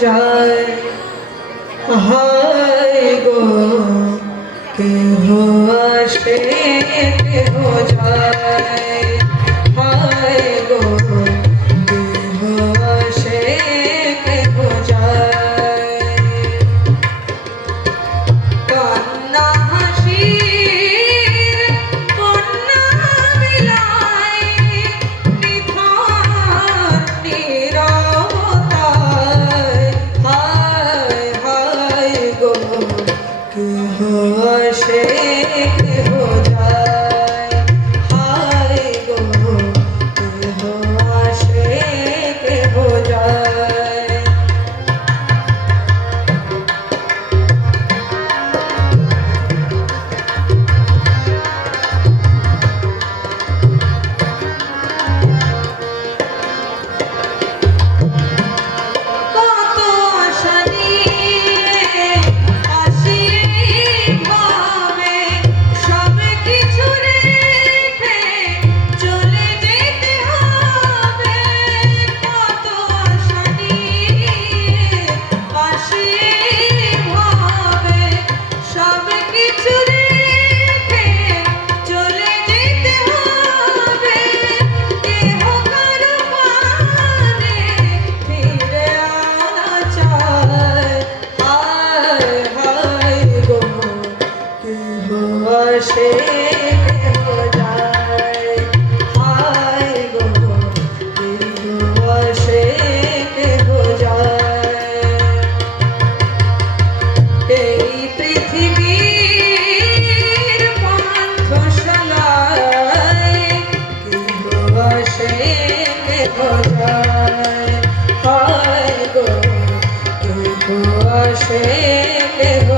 যায়। হায় গো কেহ আসে কেহ যায়। বসে Hey, hey, hey.